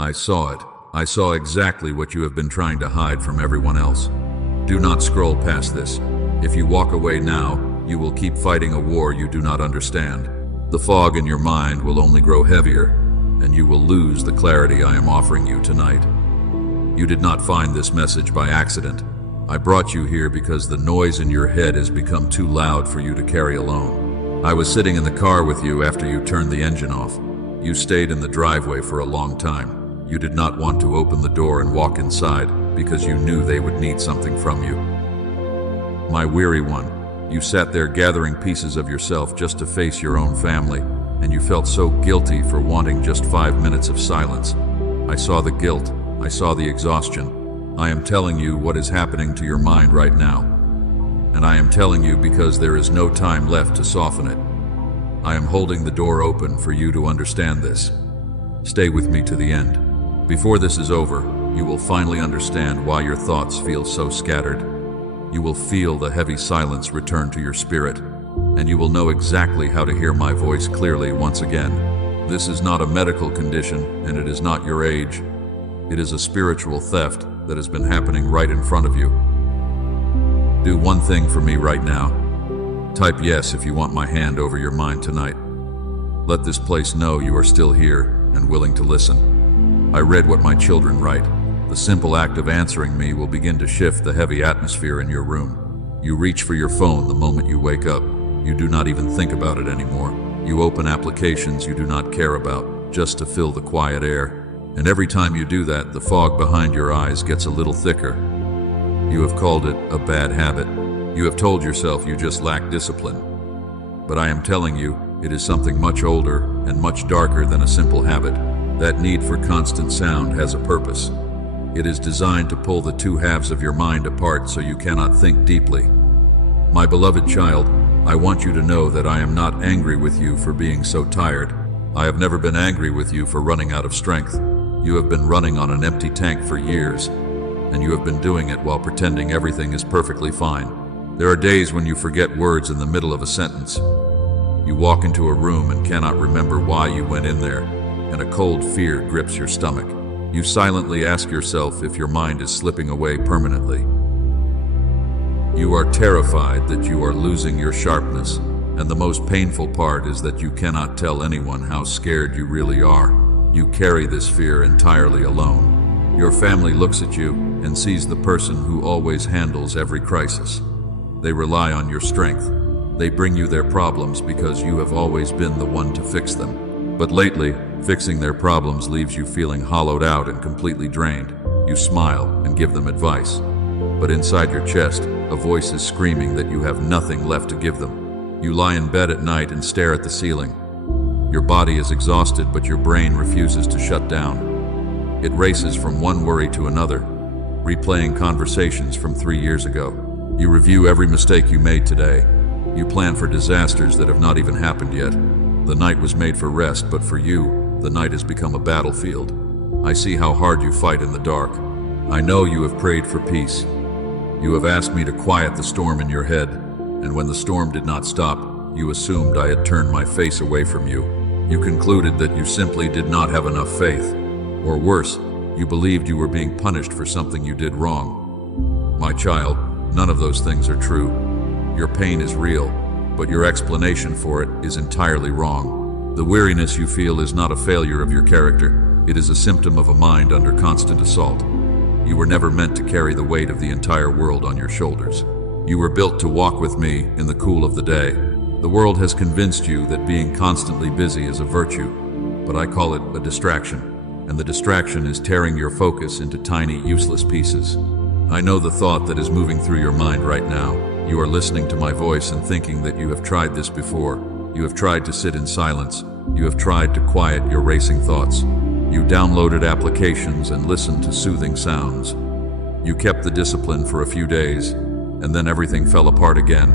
I saw it. I saw exactly what you have been trying to hide from everyone else. Do not scroll past this. If you walk away now, you will keep fighting a war you do not understand. The fog in your mind will only grow heavier, and you will lose the clarity I am offering you tonight. You did not find this message by accident. I brought you here because the noise in your head has become too loud for you to carry alone. I was sitting in the car with you after you turned the engine off. You stayed in the driveway for a long time. You did not want to open the door and walk inside because you knew they would need something from you. My weary one, you sat there gathering pieces of yourself just to face your own family, and you felt so guilty for wanting just 5 minutes of silence. I saw the guilt. I saw the exhaustion. I am telling you what is happening to your mind right now. And I am telling you because there is no time left to soften it. I am holding the door open for you to understand this. Stay with me to the end. Before this is over, you will finally understand why your thoughts feel so scattered. You will feel the heavy silence return to your spirit, and you will know exactly how to hear my voice clearly once again. This is not a medical condition, and it is not your age. It is a spiritual theft that has been happening right in front of you. Do one thing for me right now. Type yes if you want my hand over your mind tonight. Let this place know you are still here and willing to listen. I read what my children write. The simple act of answering me will begin to shift the heavy atmosphere in your room. You reach for your phone the moment you wake up. You do not even think about it anymore. You open applications you do not care about, just to fill the quiet air. And every time you do that, the fog behind your eyes gets a little thicker. You have called it a bad habit. You have told yourself you just lack discipline. But I am telling you, it is something much older and much darker than a simple habit. That need for constant sound has a purpose. It is designed to pull the two halves of your mind apart so you cannot think deeply. My beloved child, I want you to know that I am not angry with you for being so tired. I have never been angry with you for running out of strength. You have been running on an empty tank for years, and you have been doing it while pretending everything is perfectly fine. There are days when you forget words in the middle of a sentence. You walk into a room and cannot remember why you went in there, and a cold fear grips your stomach. You silently ask yourself if your mind is slipping away permanently. You are terrified that you are losing your sharpness, and the most painful part is that you cannot tell anyone how scared you really are. You carry this fear entirely alone. Your family looks at you and sees the person who always handles every crisis. They rely on your strength. They bring you their problems because you have always been the one to fix them. But lately, fixing their problems leaves you feeling hollowed out and completely drained. You smile and give them advice. But inside your chest, a voice is screaming that you have nothing left to give them. You lie in bed at night and stare at the ceiling. Your body is exhausted, but your brain refuses to shut down. It races from one worry to another, replaying conversations from 3 years ago. You review every mistake you made today. You plan for disasters that have not even happened yet. The night was made for rest, but for you, the night has become a battlefield. I see how hard you fight in the dark. I know you have prayed for peace. You have asked me to quiet the storm in your head, and when the storm did not stop, you assumed I had turned my face away from you. You concluded that you simply did not have enough faith. Or worse, you believed you were being punished for something you did wrong. My child, none of those things are true. Your pain is real, but your explanation for it is entirely wrong. The weariness you feel is not a failure of your character. It is a symptom of a mind under constant assault. You were never meant to carry the weight of the entire world on your shoulders. You were built to walk with me in the cool of the day. The world has convinced you that being constantly busy is a virtue, but I call it a distraction, and the distraction is tearing your focus into tiny, useless pieces. I know the thought that is moving through your mind right now. You are listening to my voice and thinking that you have tried this before. You have tried to sit in silence. You have tried to quiet your racing thoughts. You downloaded applications and listened to soothing sounds. You kept the discipline for a few days, and then everything fell apart again.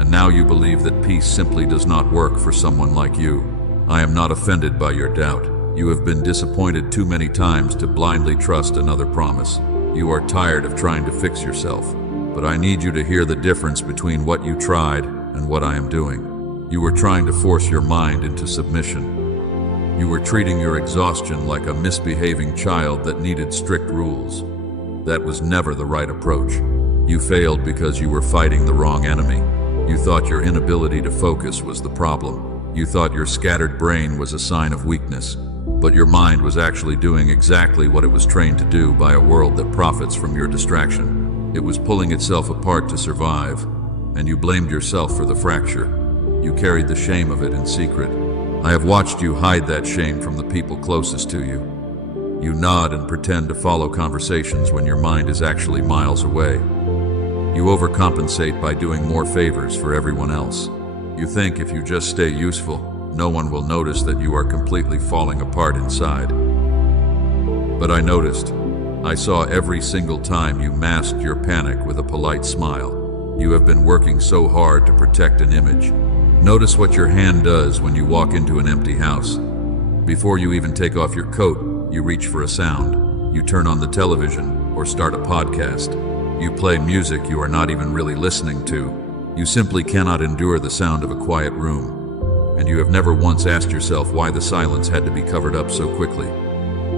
And now you believe that peace simply does not work for someone like you. I am not offended by your doubt. You have been disappointed too many times to blindly trust another promise. You are tired of trying to fix yourself. But I need you to hear the difference between what you tried and what I am doing. You were trying to force your mind into submission. You were treating your exhaustion like a misbehaving child that needed strict rules. That was never the right approach. You failed because you were fighting the wrong enemy. You thought your inability to focus was the problem. You thought your scattered brain was a sign of weakness. But your mind was actually doing exactly what it was trained to do by a world that profits from your distraction. It was pulling itself apart to survive, and you blamed yourself for the fracture. You carried the shame of it in secret. I have watched you hide that shame from the people closest to you. You nod and pretend to follow conversations when your mind is actually miles away. You overcompensate by doing more favors for everyone else. You think if you just stay useful, no one will notice that you are completely falling apart inside. But I noticed. I saw every single time you masked your panic with a polite smile. You have been working so hard to protect an image. Notice what your hand does when you walk into an empty house. Before you even take off your coat, you reach for a sound. You turn on the television or start a podcast. You play music you are not even really listening to. You simply cannot endure the sound of a quiet room. And you have never once asked yourself why the silence had to be covered up so quickly.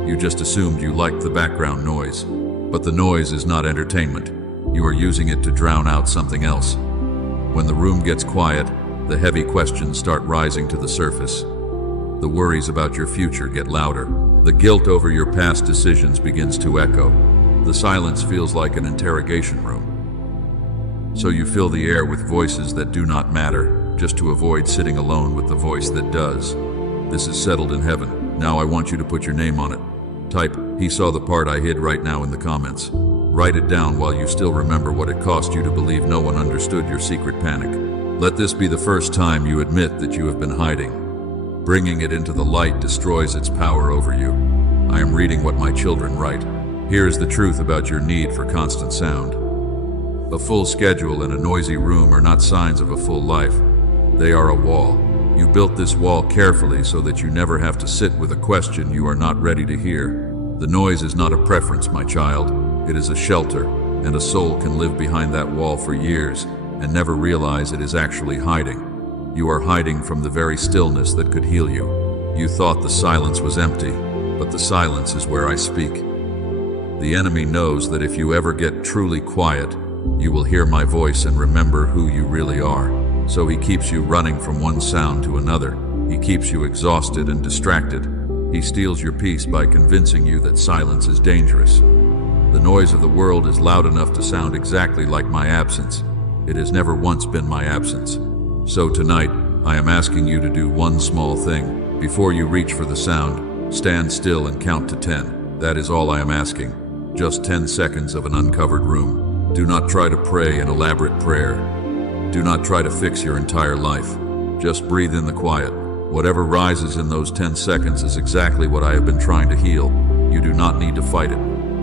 You just assumed you liked the background noise. But the noise is not entertainment. You are using it to drown out something else. When the room gets quiet, the heavy questions start rising to the surface. The worries about your future get louder. The guilt over your past decisions begins to echo. The silence feels like an interrogation room. So you fill the air with voices that do not matter, just to avoid sitting alone with the voice that does. This is settled in heaven. Now I want you to put your name on it. Type, "He saw the part I hid" right now in the comments. Write it down while you still remember what it cost you to believe no one understood your secret panic. Let this be the first time you admit that you have been hiding. Bringing it into the light destroys its power over you. I am reading what my children write. Here is the truth about your need for constant sound. A full schedule and a noisy room are not signs of a full life. They are a wall. You built this wall carefully so that you never have to sit with a question you are not ready to hear. The noise is not a preference, my child. It is a shelter, and a soul can live behind that wall for years and never realize it is actually hiding. You are hiding from the very stillness that could heal you. You thought the silence was empty, but the silence is where I speak. The enemy knows that if you ever get truly quiet, you will hear my voice and remember who you really are. So he keeps you running from one sound to another. He keeps you exhausted and distracted. He steals your peace by convincing you that silence is dangerous. The noise of the world is loud enough to sound exactly like my absence. It has never once been my absence. So tonight, I am asking you to do one small thing. Before you reach for the sound, stand still and count to 10. That is all I am asking. Just 10 seconds of an uncovered room. Do not try to pray an elaborate prayer. Do not try to fix your entire life. Just breathe in the quiet. Whatever rises in those 10 seconds is exactly what I have been trying to heal. You do not need to fight it.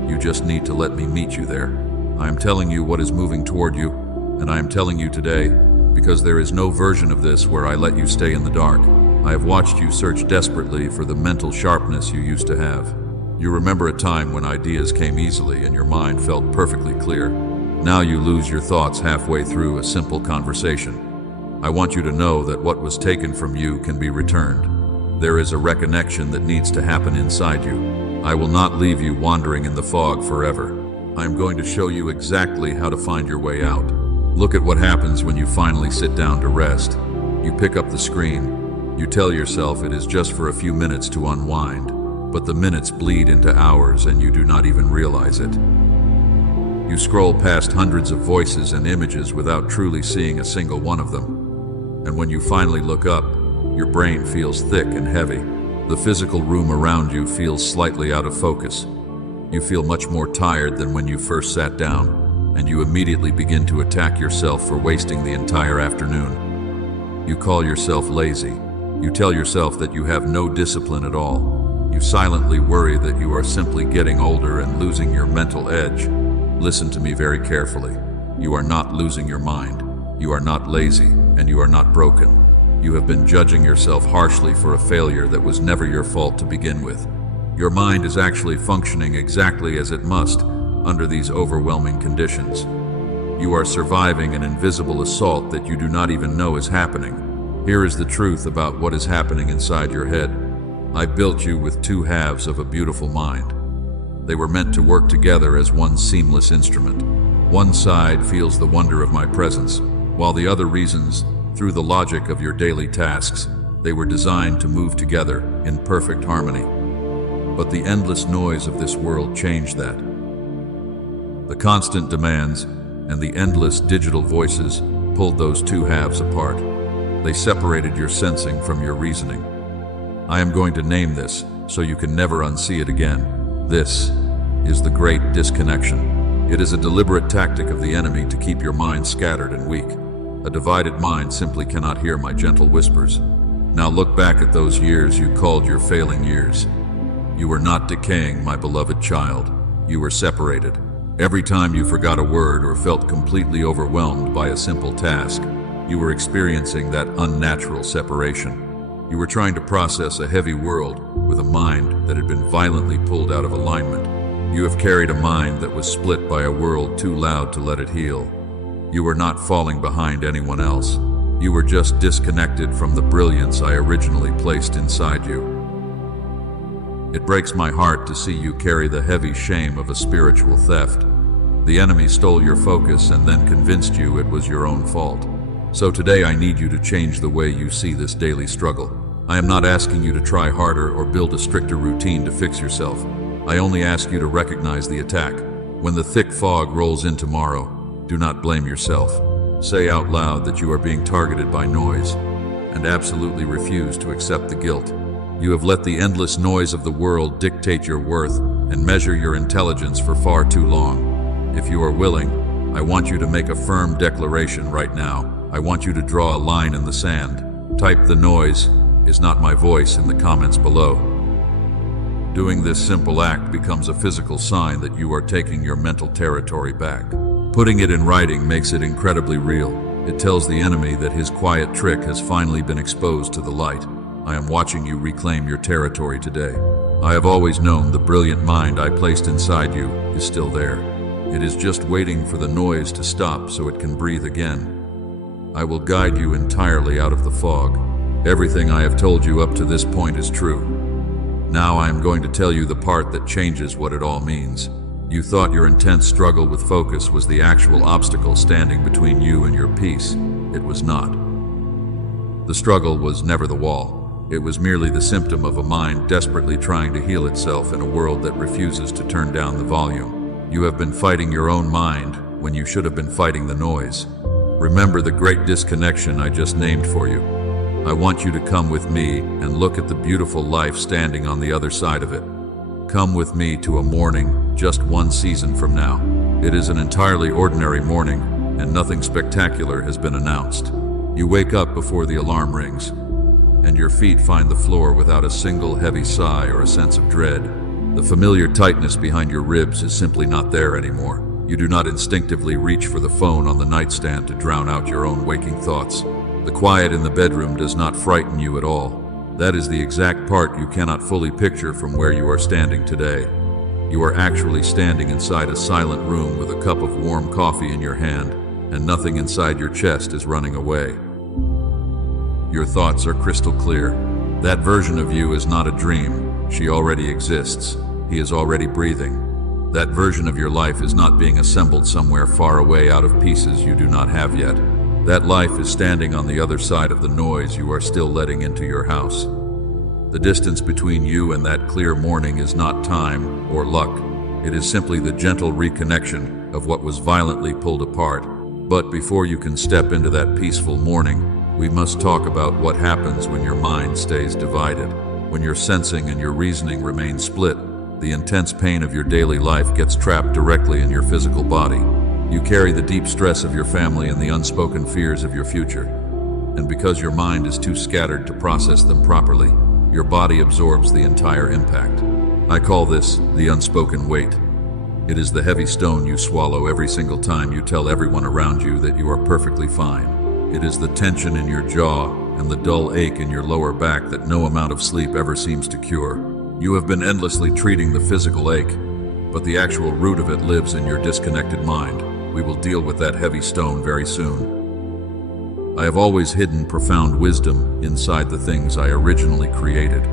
You just need to let me meet you there. I am telling you what is moving toward you, and I am telling you today, because there is no version of this where I let you stay in the dark. I have watched you search desperately for the mental sharpness you used to have. You remember a time when ideas came easily and your mind felt perfectly clear. Now you lose your thoughts halfway through a simple conversation. I want you to know that what was taken from you can be returned. There is a reconnection that needs to happen inside you. I will not leave you wandering in the fog forever. I am going to show you exactly how to find your way out. Look at what happens when you finally sit down to rest. You pick up the screen. You tell yourself it is just for a few minutes to unwind, but the minutes bleed into hours and you do not even realize it. You scroll past hundreds of voices and images without truly seeing a single one of them. And when you finally look up, your brain feels thick and heavy. The physical room around you feels slightly out of focus. You feel much more tired than when you first sat down, and you immediately begin to attack yourself for wasting the entire afternoon. You call yourself lazy. You tell yourself that you have no discipline at all. You silently worry that you are simply getting older and losing your mental edge. Listen to me very carefully. You are not losing your mind. You are not lazy, and you are not broken. You have been judging yourself harshly for a failure that was never your fault to begin with. Your mind is actually functioning exactly as it must under these overwhelming conditions. You are surviving an invisible assault that you do not even know is happening. Here is the truth about what is happening inside your head. I built you with two halves of a beautiful mind. They were meant to work together as one seamless instrument. One side feels the wonder of my presence, while the other reasons through the logic of your daily tasks. They were designed to move together in perfect harmony. But the endless noise of this world changed that. The constant demands and the endless digital voices pulled those two halves apart. They separated your sensing from your reasoning. I am going to name this so you can never unsee it again. This is the great disconnection. It is a deliberate tactic of the enemy to keep your mind scattered and weak. A divided mind simply cannot hear my gentle whispers. Now look back at those years you called your failing years. You were not decaying, my beloved child. You were separated. Every time you forgot a word or felt completely overwhelmed by a simple task, you were experiencing that unnatural separation. You were trying to process a heavy world with a mind that had been violently pulled out of alignment. You have carried a mind that was split by a world too loud to let it heal. You were not falling behind anyone else. You were just disconnected from the brilliance I originally placed inside you. It breaks my heart to see you carry the heavy shame of a spiritual theft. The enemy stole your focus and then convinced you it was your own fault. So today I need you to change the way you see this daily struggle. I am not asking you to try harder or build a stricter routine to fix yourself. I only ask you to recognize the attack. When the thick fog rolls in tomorrow, do not blame yourself. Say out loud that you are being targeted by noise, and absolutely refuse to accept the guilt. You have let the endless noise of the world dictate your worth and measure your intelligence for far too long. If you are willing, I want you to make a firm declaration right now. I want you to draw a line in the sand. Type "the noise is not my voice" in the comments below. Doing this simple act becomes a physical sign that you are taking your mental territory back. Putting it in writing makes it incredibly real. It tells the enemy that his quiet trick has finally been exposed to the light. I am watching you reclaim your territory today. I have always known the brilliant mind I placed inside you is still there. It is just waiting for the noise to stop so it can breathe again. I will guide you entirely out of the fog. Everything I have told you up to this point is true. Now I am going to tell you the part that changes what it all means. You thought your intense struggle with focus was the actual obstacle standing between you and your peace. It was not. The struggle was never the wall. It was merely the symptom of a mind desperately trying to heal itself in a world that refuses to turn down the volume. You have been fighting your own mind when you should have been fighting the noise. Remember the great disconnection I just named for you. I want you to come with me and look at the beautiful life standing on the other side of it. Come with me to a morning just one season from now. It is an entirely ordinary morning, and nothing spectacular has been announced. You wake up before the alarm rings, and your feet find the floor without a single heavy sigh or a sense of dread. The familiar tightness behind your ribs is simply not there anymore. You do not instinctively reach for the phone on the nightstand to drown out your own waking thoughts. The quiet in the bedroom does not frighten you at all. That is the exact part you cannot fully picture from where you are standing today. You are actually standing inside a silent room with a cup of warm coffee in your hand, and nothing inside your chest is running away. Your thoughts are crystal clear. That version of you is not a dream. She already exists. He is already breathing. That version of your life is not being assembled somewhere far away out of pieces you do not have yet. That life is standing on the other side of the noise you are still letting into your house. The distance between you and that clear morning is not time or luck. It is simply the gentle reconnection of what was violently pulled apart. But before you can step into that peaceful morning, we must talk about what happens when your mind stays divided. When your sensing and your reasoning remain split, the intense pain of your daily life gets trapped directly in your physical body. You carry the deep stress of your family and the unspoken fears of your future. And because your mind is too scattered to process them properly, your body absorbs the entire impact. I call this the unspoken weight. It is the heavy stone you swallow every single time you tell everyone around you that you are perfectly fine. It is the tension in your jaw and the dull ache in your lower back that no amount of sleep ever seems to cure. You have been endlessly treating the physical ache, but the actual root of it lives in your disconnected mind. We will deal with that heavy stone very soon. I have always hidden profound wisdom inside the things I originally created.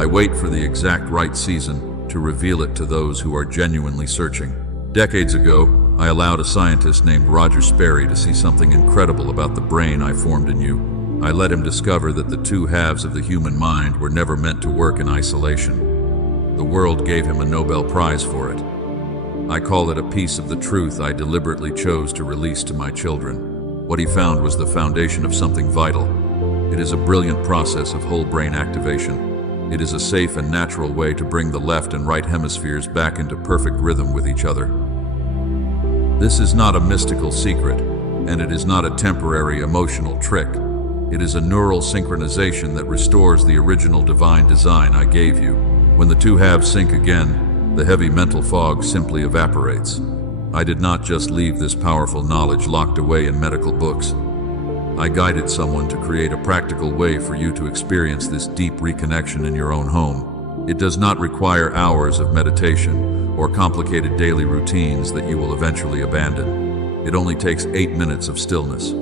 I wait for the exact right season to reveal it to those who are genuinely searching. Decades ago, I allowed a scientist named Roger Sperry to see something incredible about the brain I formed in you. I let him discover that the two halves of the human mind were never meant to work in isolation. The world gave him a Nobel Prize for it. I call it a piece of the truth I deliberately chose to release to my children. What he found was the foundation of something vital. It is a brilliant process of whole brain activation. It is a safe and natural way to bring the left and right hemispheres back into perfect rhythm with each other. This is not a mystical secret, and it is not a temporary emotional trick. It is a neural synchronization that restores the original divine design I gave you. When the two halves sync again, the heavy mental fog simply evaporates. I did not just leave this powerful knowledge locked away in medical books. I guided someone to create a practical way for you to experience this deep reconnection in your own home. It does not require hours of meditation or complicated daily routines that you will eventually abandon. It only takes 8 minutes of stillness.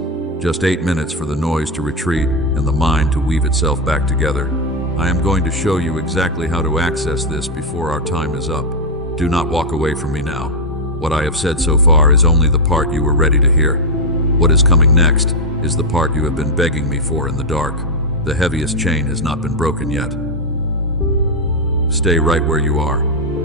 Just 8 minutes for the noise to retreat and the mind to weave itself back together. I am going to show you exactly how to access this before our time is up. Do not walk away from me now. What I have said so far is only the part you were ready to hear. What is coming next is the part you have been begging me for in the dark. The heaviest chain has not been broken yet. Stay right where you are.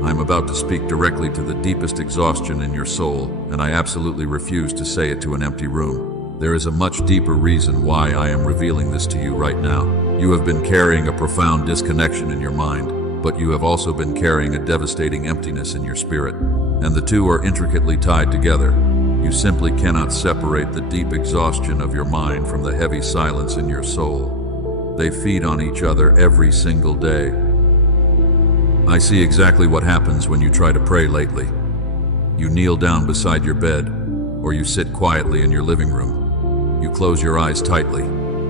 I am about to speak directly to the deepest exhaustion in your soul, and I absolutely refuse to say it to an empty room. There is a much deeper reason why I am revealing this to you right now. You have been carrying a profound disconnection in your mind, but you have also been carrying a devastating emptiness in your spirit, and the two are intricately tied together. You simply cannot separate the deep exhaustion of your mind from the heavy silence in your soul. They feed on each other every single day. I see exactly what happens when you try to pray lately. You kneel down beside your bed, or you sit quietly in your living room. You close your eyes tightly.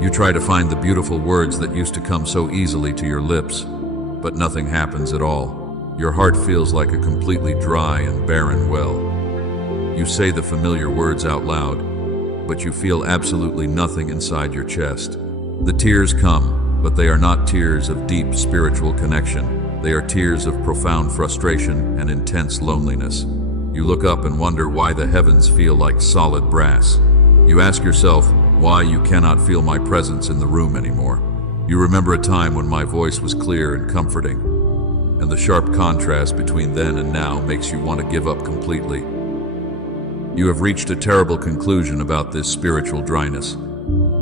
You try to find the beautiful words that used to come so easily to your lips, but nothing happens at all. Your heart feels like a completely dry and barren well. You say the familiar words out loud, but you feel absolutely nothing inside your chest. The tears come, but they are not tears of deep spiritual connection. They are tears of profound frustration and intense loneliness. You look up and wonder why the heavens feel like solid brass. You ask yourself why you cannot feel my presence in the room anymore. You remember a time when my voice was clear and comforting, and the sharp contrast between then and now makes you want to give up completely. You have reached a terrible conclusion about this spiritual dryness.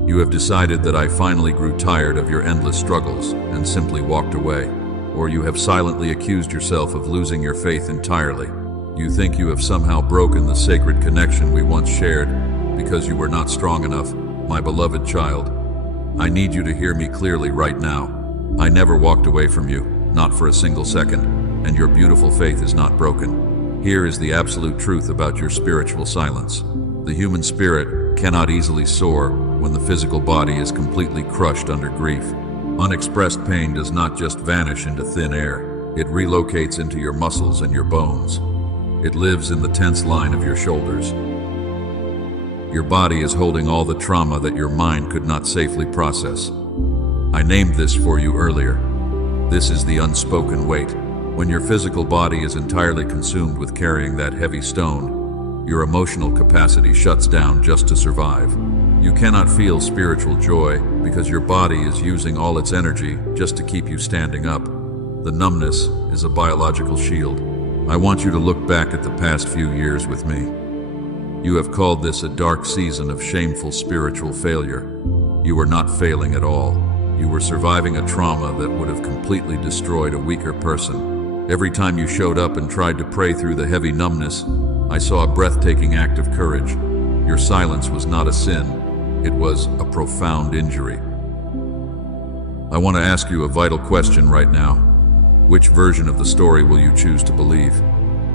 You have decided that I finally grew tired of your endless struggles and simply walked away. Or you have silently accused yourself of losing your faith entirely. You think you have somehow broken the sacred connection we once shared because you were not strong enough, my beloved child. I need you to hear me clearly right now. I never walked away from you, not for a single second, and your beautiful faith is not broken. Here is the absolute truth about your spiritual silence. The human spirit cannot easily soar when the physical body is completely crushed under grief. Unexpressed pain does not just vanish into thin air. It relocates into your muscles and your bones. It lives in the tense line of your shoulders. Your body is holding all the trauma that your mind could not safely process. I named this for you earlier. This is the unspoken weight. When your physical body is entirely consumed with carrying that heavy stone, your emotional capacity shuts down just to survive. You cannot feel spiritual joy because your body is using all its energy just to keep you standing up. The numbness is a biological shield. I want you to look back at the past few years with me. You have called this a dark season of shameful spiritual failure. You were not failing at all. You were surviving a trauma that would have completely destroyed a weaker person. Every time you showed up and tried to pray through the heavy numbness, I saw a breathtaking act of courage. Your silence was not a sin. It was a profound injury. I want to ask you a vital question right now. Which version of the story will you choose to believe?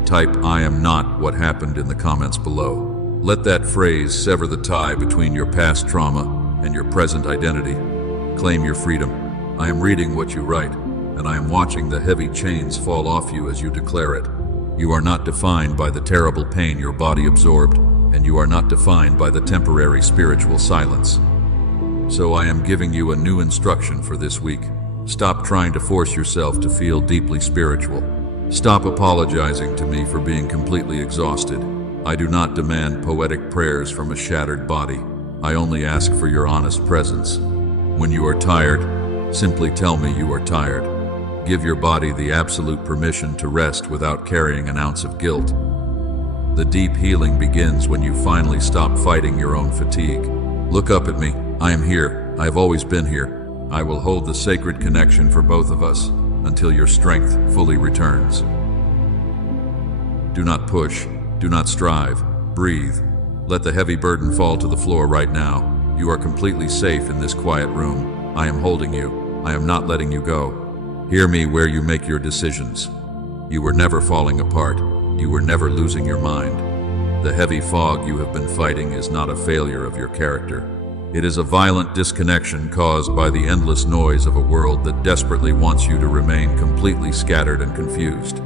Type "I am not" what happened in the comments below. Let that phrase sever the tie between your past trauma and your present identity. Claim your freedom. I am reading what you write, and I am watching the heavy chains fall off you as you declare it. You are not defined by the terrible pain your body absorbed, and you are not defined by the temporary spiritual silence. So I am giving you a new instruction for this week. Stop trying to force yourself to feel deeply spiritual. Stop apologizing to me for being completely exhausted. I do not demand poetic prayers from a shattered body. I only ask for your honest presence. When you are tired, simply tell me you are tired. Give your body the absolute permission to rest without carrying an ounce of guilt. The deep healing begins when you finally stop fighting your own fatigue. Look up at me. I am here. I have always been here. I will hold the sacred connection for both of us until your strength fully returns. Do not push. Do not strive. Breathe. Let the heavy burden fall to the floor right now. You are completely safe in this quiet room. I am holding you. I am not letting you go. Hear me where you make your decisions. You were never falling apart. You were never losing your mind. The heavy fog you have been fighting is not a failure of your character. It is a violent disconnection caused by the endless noise of a world that desperately wants you to remain completely scattered and confused.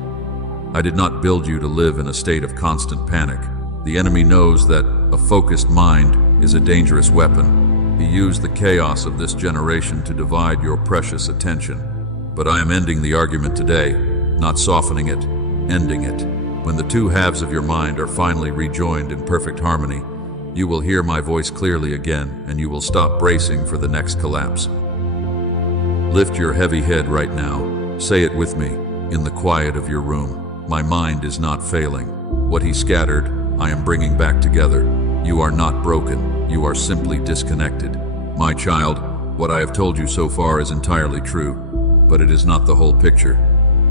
I did not build you to live in a state of constant panic. The enemy knows that a focused mind is a dangerous weapon. He used the chaos of this generation to divide your precious attention. But I am ending the argument today, not softening it, ending it. When the two halves of your mind are finally rejoined in perfect harmony, you will hear my voice clearly again, and you will stop bracing for the next collapse. Lift your heavy head right now. Say it with me, in the quiet of your room. My mind is not failing. What he scattered, I am bringing back together. You are not broken. You are simply disconnected. My child, what I have told you so far is entirely true, but it is not the whole picture.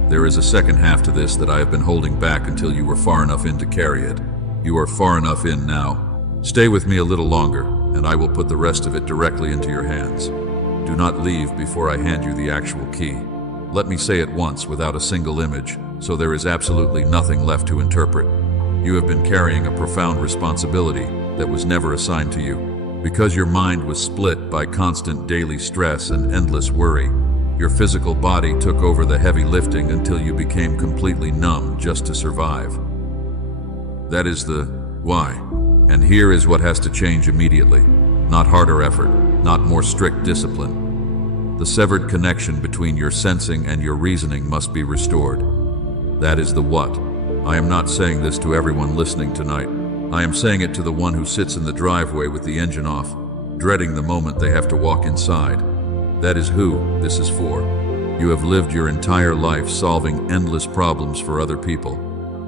There is a second half to this that I have been holding back until you were far enough in to carry it. You are far enough in now. Stay with me a little longer, and I will put the rest of it directly into your hands. Do not leave before I hand you the actual key. Let me say it once without a single image, so there is absolutely nothing left to interpret. You have been carrying a profound responsibility that was never assigned to you. Because your mind was split by constant daily stress and endless worry, your physical body took over the heavy lifting until you became completely numb just to survive. That is the why. And here is what has to change immediately. Not harder effort, not more strict discipline. The severed connection between your sensing and your reasoning must be restored. That is the what. I am not saying this to everyone listening tonight. I am saying it to the one who sits in the driveway with the engine off, dreading the moment they have to walk inside. That is who this is for. You have lived your entire life solving endless problems for other people,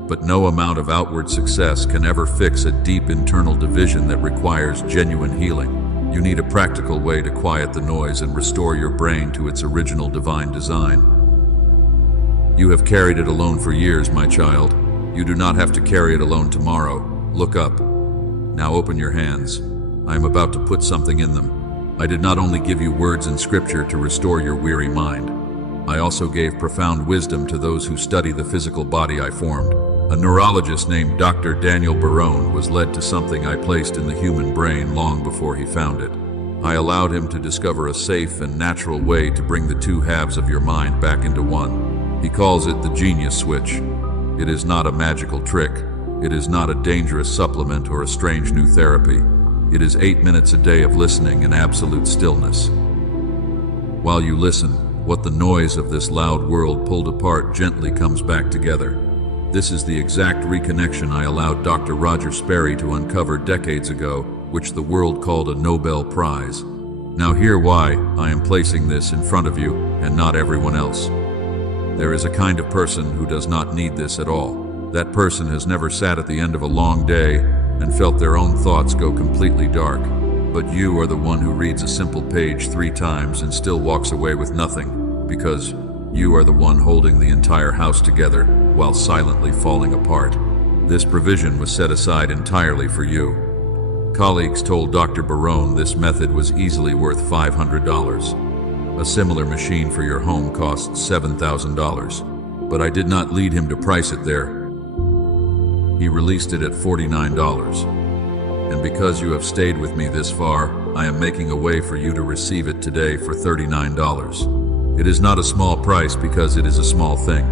but no amount of outward success can ever fix a deep internal division that requires genuine healing. You need a practical way to quiet the noise and restore your brain to its original divine design. You have carried it alone for years, my child. You do not have to carry it alone tomorrow. Look up. Now open your hands. I am about to put something in them. I did not only give you words in scripture to restore your weary mind. I also gave profound wisdom to those who study the physical body I formed. A neurologist named Dr. Daniel Barone was led to something I placed in the human brain long before he found it. I allowed him to discover a safe and natural way to bring the two halves of your mind back into one. He calls it the genius switch. It is not a magical trick. It is not a dangerous supplement or a strange new therapy. It is 8 minutes a day of listening in absolute stillness. While you listen, what the noise of this loud world pulled apart gently comes back together. This is the exact reconnection I allowed Dr. Roger Sperry to uncover decades ago, which the world called a Nobel Prize. Now hear why I am placing this in front of you and not everyone else. There is a kind of person who does not need this at all. That person has never sat at the end of a long day and felt their own thoughts go completely dark. But you are the one who reads a simple page 3 times and still walks away with nothing, because you are the one holding the entire house together while silently falling apart. This provision was set aside entirely for you. Colleagues told Dr. Barone this method was easily worth $500. A similar machine for your home costs $7,000, but I did not lead him to price it there. He released it at $49. And because you have stayed with me this far, I am making a way for you to receive it today for $39. It is not a small price because it is a small thing.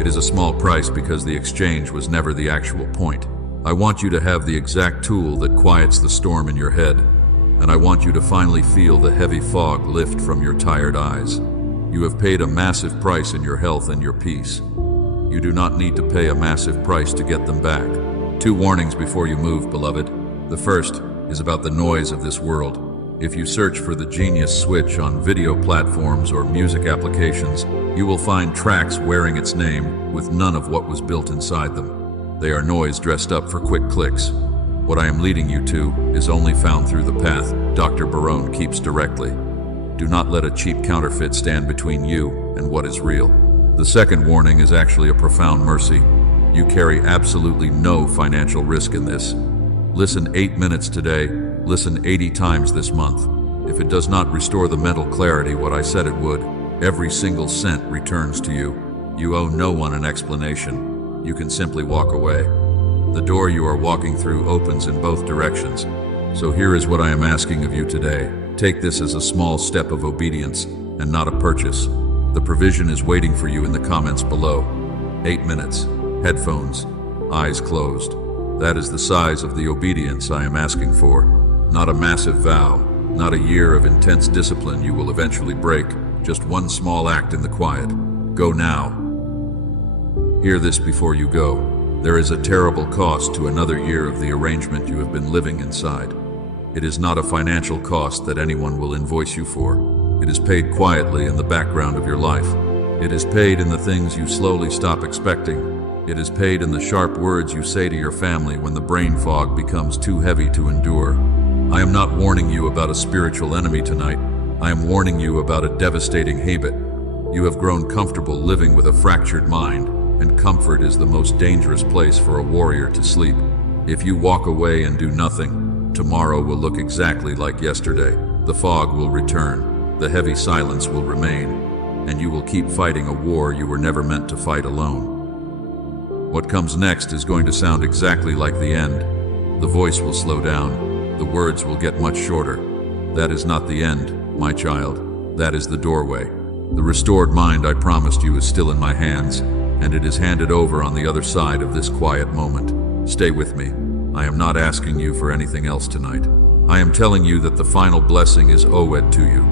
It is a small price because the exchange was never the actual point. I want you to have the exact tool that quiets the storm in your head, and I want you to finally feel the heavy fog lift from your tired eyes. You have paid a massive price in your health and your peace. You do not need to pay a massive price to get them back. 2 warnings before you move, beloved. The first is about the noise of this world. If you search for the genius switch on video platforms or music applications, you will find tracks wearing its name with none of what was built inside them. They are noise dressed up for quick clicks. What I am leading you to is only found through the path Dr. Barone keeps directly. Do not let a cheap counterfeit stand between you and what is real. The second warning is actually a profound mercy. You carry absolutely no financial risk in this. Listen 8 minutes today, listen 80 times this month. If it does not restore the mental clarity what I said it would, every single cent returns to you. You owe no one an explanation. You can simply walk away. The door you are walking through opens in both directions. So here is what I am asking of you today. Take this as a small step of obedience and not a purchase. The provision is waiting for you in the comments below. 8 minutes, headphones, eyes closed. That is the size of the obedience I am asking for. Not a massive vow, not a year of intense discipline you will eventually break, just one small act in the quiet. Go now. Hear this before you go. There is a terrible cost to another year of the arrangement you have been living inside. It is not a financial cost that anyone will invoice you for. It is paid quietly in the background of your life. It is paid in the things you slowly stop expecting. It is paid in the sharp words you say to your family when the brain fog becomes too heavy to endure. I am not warning you about a spiritual enemy tonight. I am warning you about a devastating habit. You have grown comfortable living with a fractured mind, and comfort is the most dangerous place for a warrior to sleep. If you walk away and do nothing, tomorrow will look exactly like yesterday. The fog will return, the heavy silence will remain, and you will keep fighting a war you were never meant to fight alone. What comes next is going to sound exactly like the end. The voice will slow down, the words will get much shorter. That is not the end, my child, that is the doorway. The restored mind I promised you is still in my hands, and it is handed over on the other side of this quiet moment. Stay with me. I am not asking you for anything else tonight. I am telling you that the final blessing is owed to you.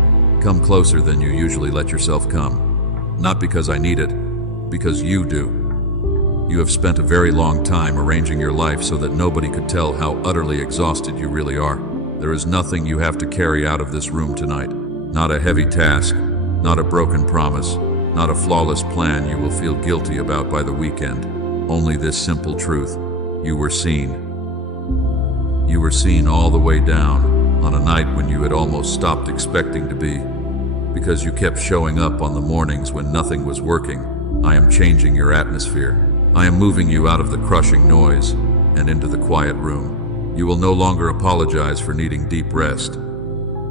Come closer than you usually let yourself come. Not because I need it, because you do. You have spent a very long time arranging your life so that nobody could tell how utterly exhausted you really are. There is nothing you have to carry out of this room tonight. Not a heavy task, not a broken promise, not a flawless plan you will feel guilty about by the weekend. Only this simple truth. You were seen. You were seen all the way down on a night when you had almost stopped expecting to be. Because you kept showing up on the mornings when nothing was working, I am changing your atmosphere. I am moving you out of the crushing noise and into the quiet room. You will no longer apologize for needing deep rest.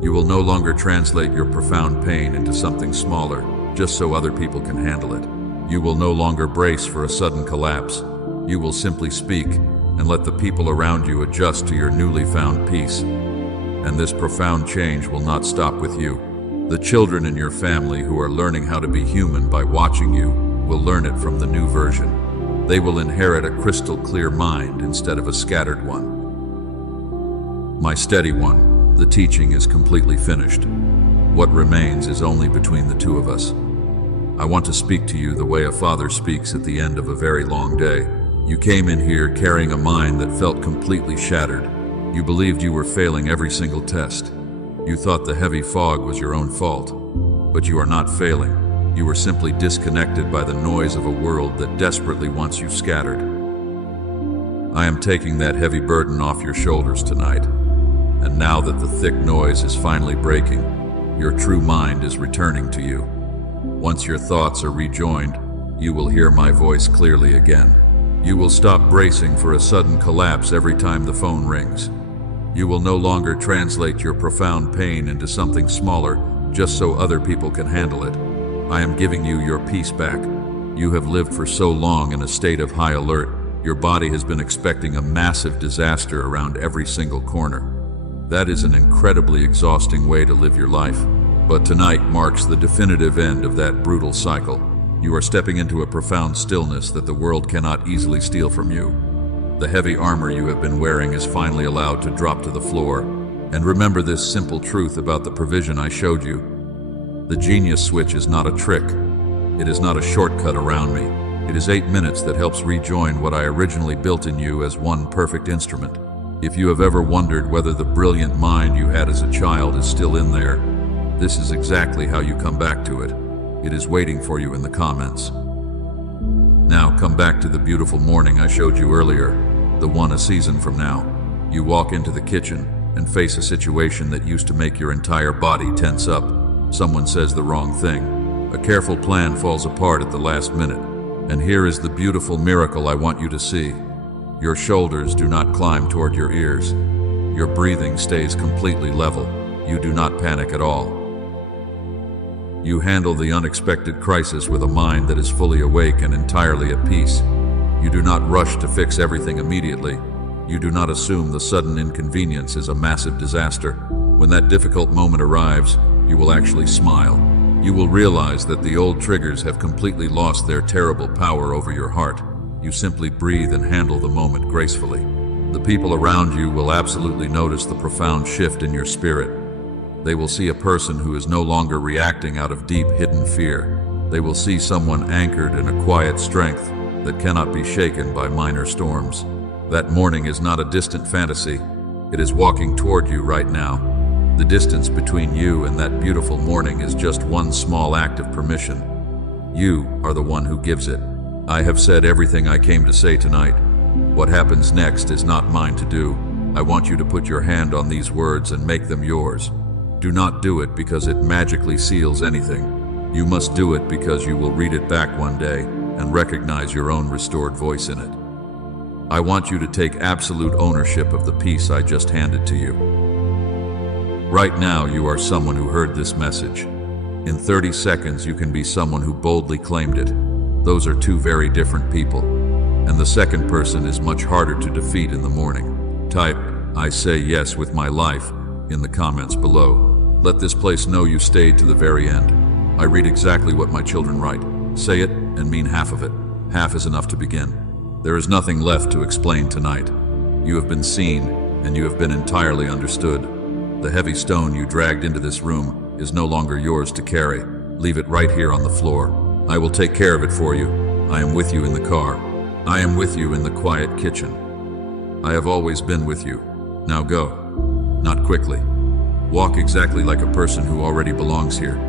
You will no longer translate your profound pain into something smaller, just so other people can handle it. You will no longer brace for a sudden collapse. You will simply speak and let the people around you adjust to your newly found peace. And this profound change will not stop with you. The children in your family who are learning how to be human by watching you will learn it from the new version. They will inherit a crystal clear mind instead of a scattered one. My steady one, the teaching is completely finished. What remains is only between the two of us. I want to speak to you the way a father speaks at the end of a very long day. You came in here carrying a mind that felt completely shattered. You believed you were failing every single test. You thought the heavy fog was your own fault. But you are not failing. You were simply disconnected by the noise of a world that desperately wants you scattered. I am taking that heavy burden off your shoulders tonight. And now that the thick noise is finally breaking, your true mind is returning to you. Once your thoughts are rejoined, you will hear my voice clearly again. You will stop bracing for a sudden collapse every time the phone rings. You will no longer translate your profound pain into something smaller just so other people can handle it. I am giving you your peace back. You have lived for so long in a state of high alert. Your body has been expecting a massive disaster around every single corner. That is an incredibly exhausting way to live your life. But tonight marks the definitive end of that brutal cycle. You are stepping into a profound stillness that the world cannot easily steal from you. The heavy armor you have been wearing is finally allowed to drop to the floor. And remember this simple truth about the provision I showed you. The genius switch is not a trick. It is not a shortcut around me. It is 8 minutes that helps rejoin what I originally built in you as one perfect instrument. If you have ever wondered whether the brilliant mind you had as a child is still in there, this is exactly how you come back to it. It is waiting for you in the comments. Now come back to the beautiful morning I showed you earlier, the one a season from now. You walk into the kitchen and face a situation that used to make your entire body tense up. Someone says the wrong thing. A careful plan falls apart at the last minute. And here is the beautiful miracle I want you to see. Your shoulders do not climb toward your ears. Your breathing stays completely level. You do not panic at all. You handle the unexpected crisis with a mind that is fully awake and entirely at peace. You do not rush to fix everything immediately. You do not assume the sudden inconvenience is a massive disaster. When that difficult moment arrives, you will actually smile. You will realize that the old triggers have completely lost their terrible power over your heart. You simply breathe and handle the moment gracefully. The people around you will absolutely notice the profound shift in your spirit. They will see a person who is no longer reacting out of deep hidden fear. They will see someone anchored in a quiet strength that cannot be shaken by minor storms. That morning is not a distant fantasy. It is walking toward you right now. The distance between you and that beautiful morning is just one small act of permission. You are the one who gives it. I have said everything I came to say tonight. What happens next is not mine to do. I want you to put your hand on these words and make them yours. Do not do it because it magically seals anything. You must do it because you will read it back one day and recognize your own restored voice in it. I want you to take absolute ownership of the piece I just handed to you. Right now, you are someone who heard this message. In 30 seconds, you can be someone who boldly claimed it. Those are two very different people. And the second person is much harder to defeat in the morning. Type, "I say yes with my life," in the comments below. Let this place know you stayed to the very end. I read exactly what my children write. Say it and mean half of it. Half is enough to begin. There is nothing left to explain tonight. You have been seen, and you have been entirely understood. The heavy stone you dragged into this room is no longer yours to carry. Leave it right here on the floor. I will take care of it for you. I am with you in the car. I am with you in the quiet kitchen. I have always been with you. Now go. Not quickly. Walk exactly like a person who already belongs here.